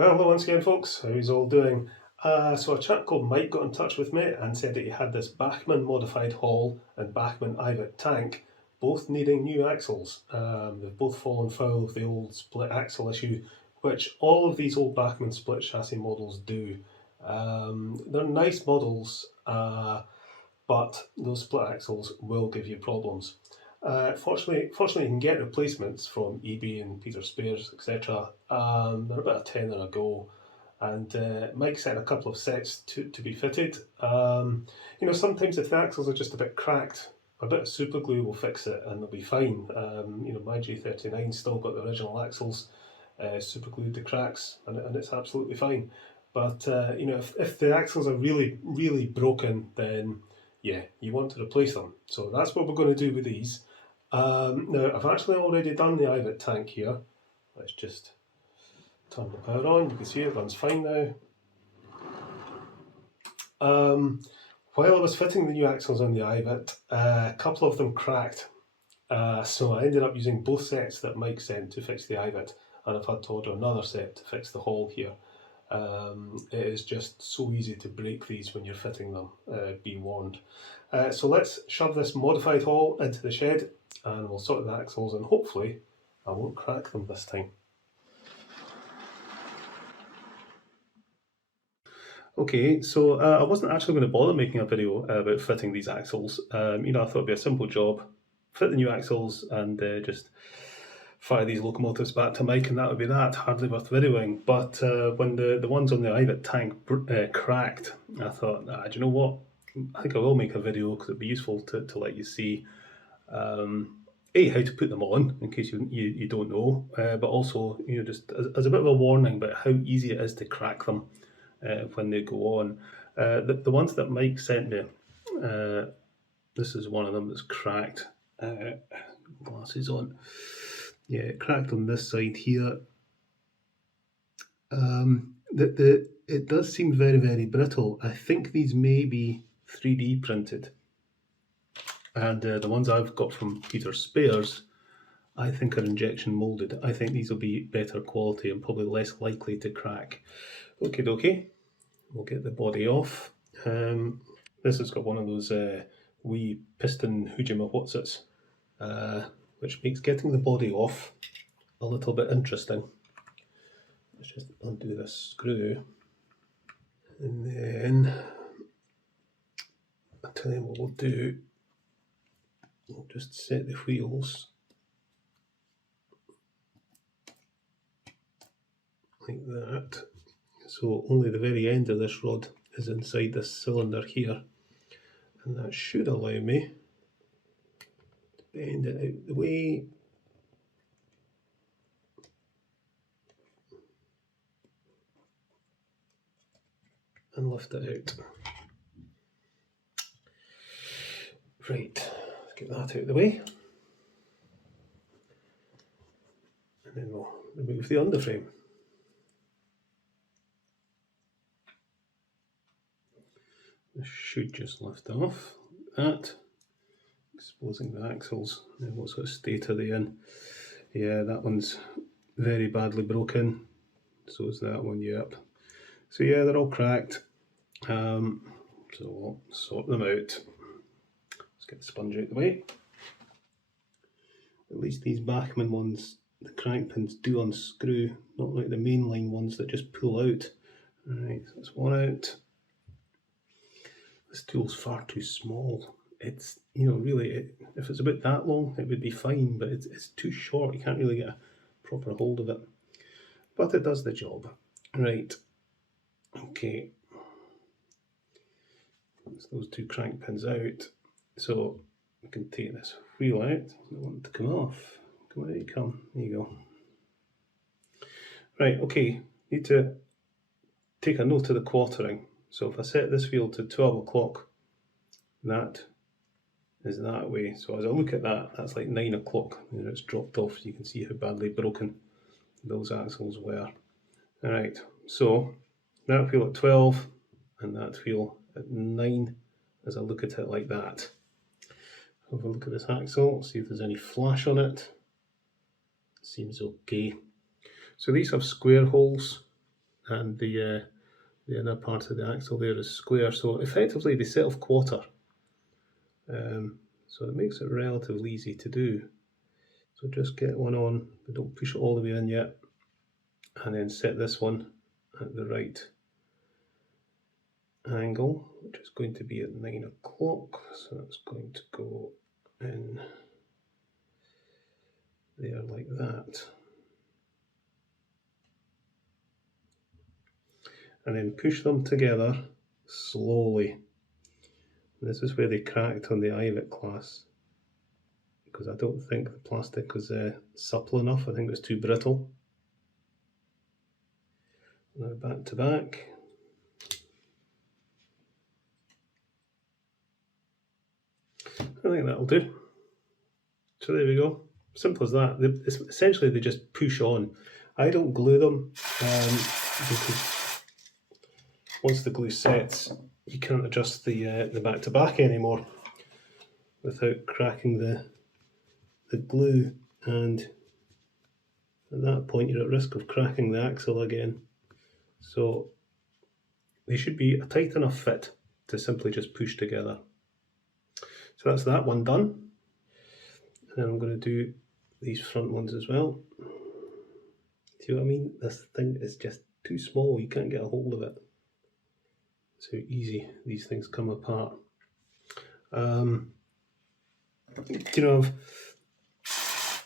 Well, hello once again, folks. How's all doing? So a chap called Mike got in touch with me and said that he had this Bachmann modified haul and Bachmann Ivatt tank, both needing new axles. They've both fallen foul of the old split axle issue, which all of these old Bachmann split chassis models do. They're nice models, but those split axles will give you problems. Fortunately, you can get replacements from eBay and Peter Spares, etc. They're about a tenner a go, and Mike sent a couple of sets to be fitted. Sometimes if the axles are just a bit cracked, a bit of super glue will fix it and they'll be fine. My G39 still got the original axles super glued to cracks, and it's absolutely fine. But if the axles are really, really broken, then yeah, you want to replace them. So that's what we're going to do with these. Now, I've actually already done the Ivatt tank here. Let's just turn the power on. You can see it runs fine now. While I was fitting the new axles on the Ivatt, a couple of them cracked. So I ended up using both sets that Mike sent to fix the Ivatt, and I've had to order another set to fix the hole here. It is just so easy to break these when you're fitting them, be warned. So let's shove this modified hole into the shed and we'll sort the axles, and hopefully I won't crack them this time. Okay, so I wasn't actually going to bother making a video about fitting these axles. I thought it'd be a simple job, fit the new axles and just fire these locomotives back to Mike, and that would be that. Hardly worth videoing. But when the ones on the Ivatt tank cracked, I thought, do you know what? I think I will make a video because it'd be useful to let you see A, how to put them on in case you don't know, but also just as a bit of a warning about how easy it is to crack them when they go on. The ones that Mike sent me, this is one of them that's cracked. Glasses on. Yeah, it cracked on this side here. It does seem very, very brittle. I think these may be 3D printed. And the ones I've got from Peter Spares, I think are injection molded. I think these will be better quality and probably less likely to crack. Okie dokie, we'll get the body off. This has got one of those wee piston hujima whatsits, which makes getting the body off a little bit interesting. Let's just undo this screw, and then I'll tell you what we'll do. We'll just set the wheels like that. So only the very end of this rod is inside this cylinder here, and that should allow me to bend it out the way. And lift it out. Right, let's get that out of the way. And then we'll remove the underframe. This should just lift off that, exposing the axles. And what sort of state are they in? Yeah, that one's very badly broken. So is that one, yep. So yeah, they're all cracked. So we'll sort them out. Let's get the sponge out of the way. At least these Bachmann ones, the crank pins do unscrew, not like the mainline ones that just pull out. Alright, so that's one out. This tool's far too small. It's, really, if it's about that long, it would be fine, but it's too short. You can't really get a proper hold of it. But it does the job. Right, okay. That's those two crank pins out. So we can take this wheel out. I don't want it to come off. Come on, you come. There you go. Right, okay. Need to take a note of the quartering. So if I set this wheel to 12 o'clock, that is that way. So as I look at that, that's like 9 o'clock. It's dropped off, so you can see how badly broken those axles were. Alright, so that wheel at 12 and that wheel at 9 as I look at it like that. Have a look at this axle, see if there's any flash on it. Seems okay. So these have square holes and the inner part of the axle there is square, so effectively they self-quarter. So it makes it relatively easy to do. So just get one on, but don't push it all the way in yet, and then set this one at the right angle, which is going to be at 9 o'clock, so it's going to go in there like that. And then push them together slowly. This is where they cracked on the Ivatt class, because I don't think the plastic was supple enough. I think it was too brittle. Now back to back. I think that'll do. So there we go. Simple as that. Essentially, they just push on. I don't glue them because once the glue sets, you can't adjust the back to back anymore without cracking the glue, and at that point you're at risk of cracking the axle again. So they should be a tight enough fit to simply just push together. So that's that one done. And I'm going to do these front ones as well. See what I mean? This thing is just too small, you can't get a hold of it. That's how easy these things come apart. I've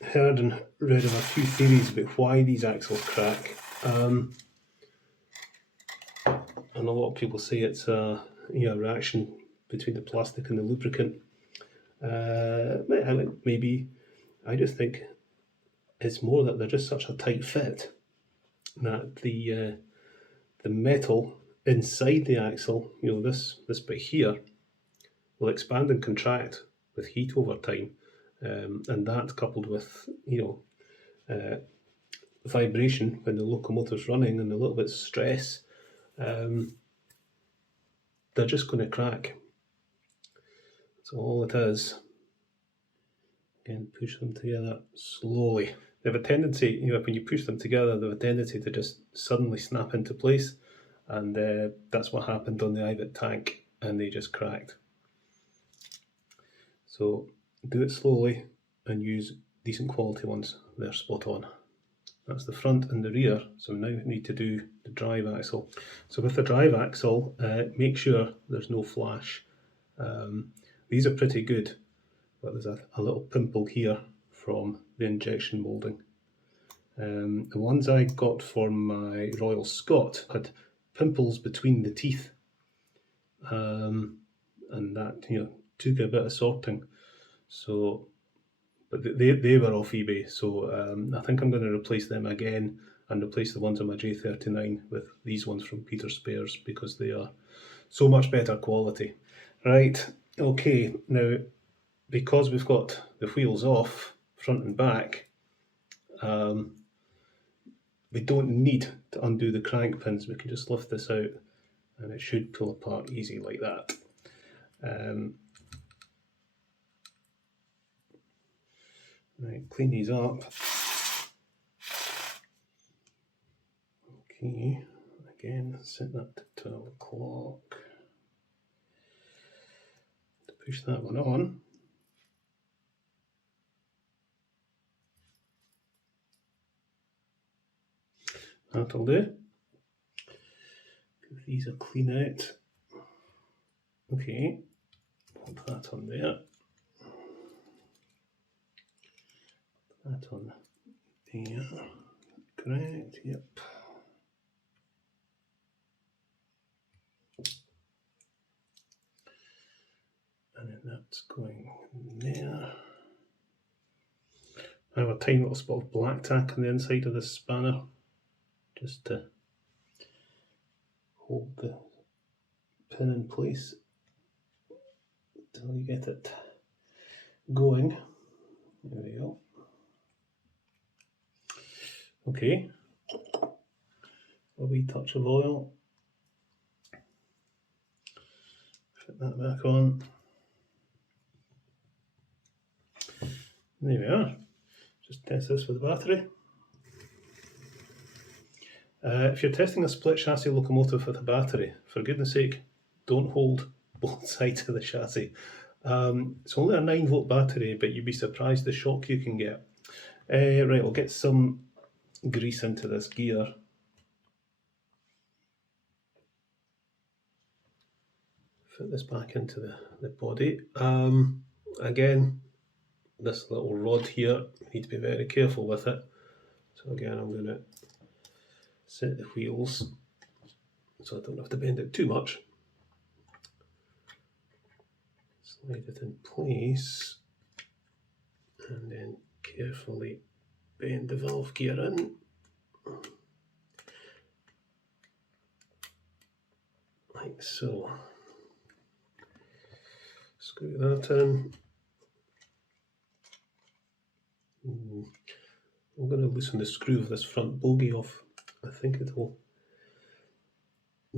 heard and read of a few theories about why these axles crack. And a lot of people say it's a reaction between the plastic and the lubricant. Maybe. I just think it's more that they're just such a tight fit that the metal inside the axle, this bit here, will expand and contract with heat over time, and that coupled with vibration when the locomotive's running and a little bit of stress, they're just going to crack. That's all it is. Again, push them together slowly. They have a tendency, when you push them together, they have a tendency to just suddenly snap into place, and that's what happened on the Ivatt tank, and they just cracked. So do it slowly and use decent quality ones. They're spot on. That's the front and the rear. So now we need to do the drive axle. So with the drive axle, make sure there's no flash. These are pretty good, but there's a little pimple here from the injection moulding. The ones I got for my Royal Scot had pimples between the teeth, and that took a bit of sorting. So, but they were off eBay, so I think I'm going to replace them again and replace the ones on my J39 with these ones from Peter Spares, because they are so much better quality. Right, okay, now because we've got the wheels off front and back, we don't need to undo the crank pins. We can just lift this out and it should pull apart easy like that. Right, clean these up. Okay, again, set that to 12 o'clock. To push that one on. That'll do. Give these a clean out. Okay, put that on there. Put that on there. Correct, yep. And then that's going there. I have a tiny little spot of black tack on the inside of this spanner, just to hold the pin in place until you get it going. There we go. Okay, a wee touch of oil. Put that back on. There we are. Just test this with the battery. If you're testing a split chassis locomotive with a battery, for goodness sake, don't hold both sides of the chassis. It's only a 9-volt battery, but you'd be surprised the shock you can get. Right, we'll get some grease into this gear. Fit this back into the body. Again, this little rod here, you need to be very careful with it. So again, I'm going to set the wheels so I don't have to bend it too much. Slide it in place and then carefully bend the valve gear in. Like so. Screw that in. I'm going to loosen the screw of this front bogie off. I think it will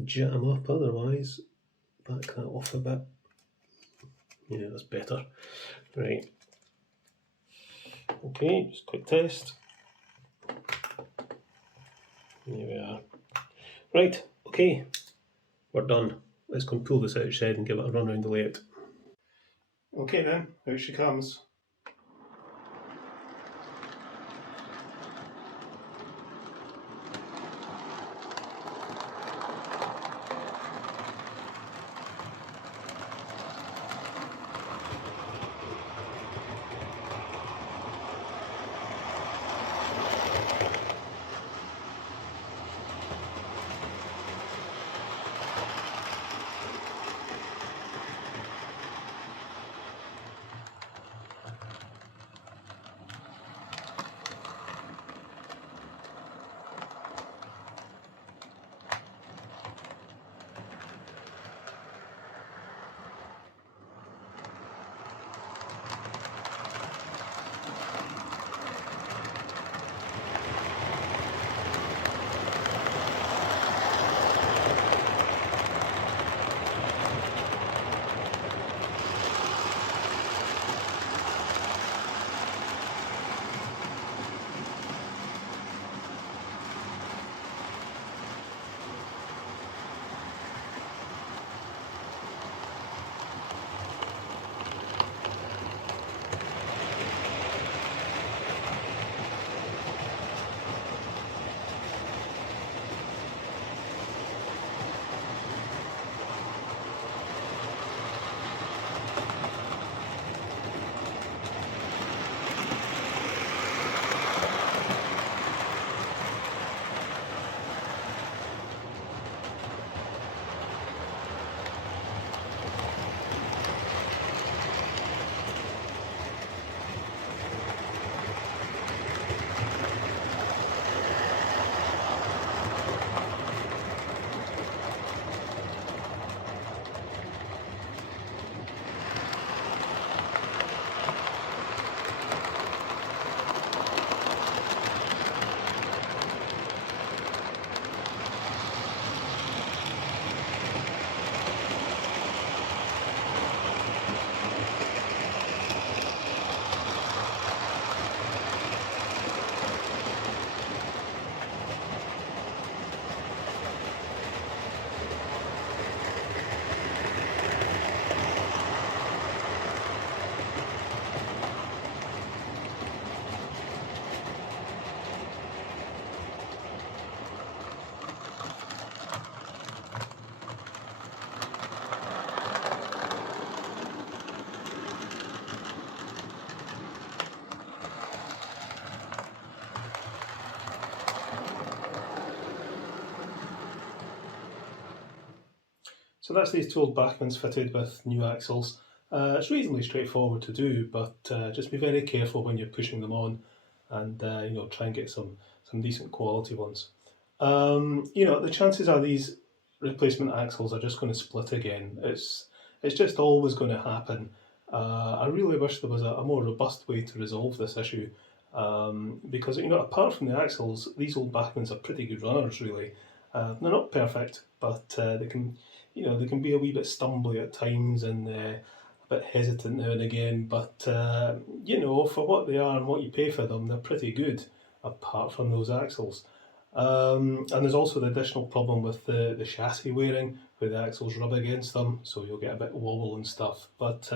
jam up otherwise. Back that off a bit. Yeah, that's better. Right. Okay, just quick test. Here we are. Right, okay, we're done. Let's go and pull this out shed and give it a run around the layout. Okay then, out she comes. So that's these two old Bachmanns fitted with new axles. It's reasonably straightforward to do, but just be very careful when you're pushing them on, and try and get some decent quality ones. The chances are these replacement axles are just going to split again. It's just always going to happen. I really wish there was a more robust way to resolve this issue, because apart from the axles, these old Bachmanns are pretty good runners. Really, they're not perfect, but they can be a wee bit stumbly at times and a bit hesitant now and again. But for what they are and what you pay for them, they're pretty good. Apart from those axles. And there's also the additional problem with the chassis wearing, where the axles rub against them, so you'll get a bit of wobble and stuff. But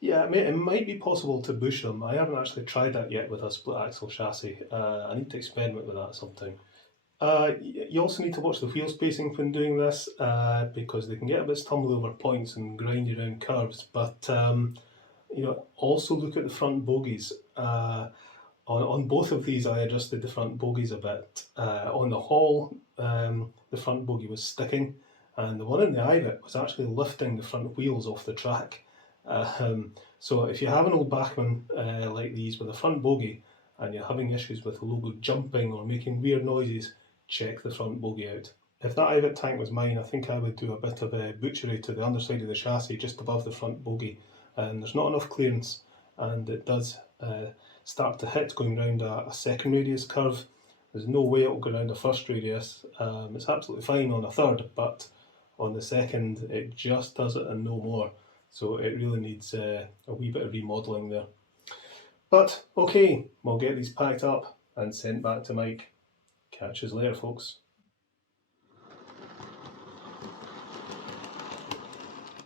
yeah, it might be possible to bush them. I haven't actually tried that yet with a split axle chassis. I need to experiment with that sometime. You also need to watch the wheel spacing when doing this, because they can get a bit stumbly over points and grindy around curves. But also look at the front bogies. On both of these, I adjusted the front bogies a bit. On the Hall, the front bogie was sticking, and the one in the Ivatt was actually lifting the front wheels off the track. So if you have an old Bachmann like these with a front bogie, and you're having issues with the logo jumping or making weird noises, check the front bogie out. If that Ivatt tank was mine, I think I would do a bit of a butchery to the underside of the chassis just above the front bogie, and there's not enough clearance, and it does start to hit going round a second radius curve. There's no way it will go round a first radius. It's absolutely fine on a third, but on the second it just does it and no more. So it really needs a wee bit of remodelling there. But okay, we'll get these packed up and sent back to Mike. Catch us later, folks.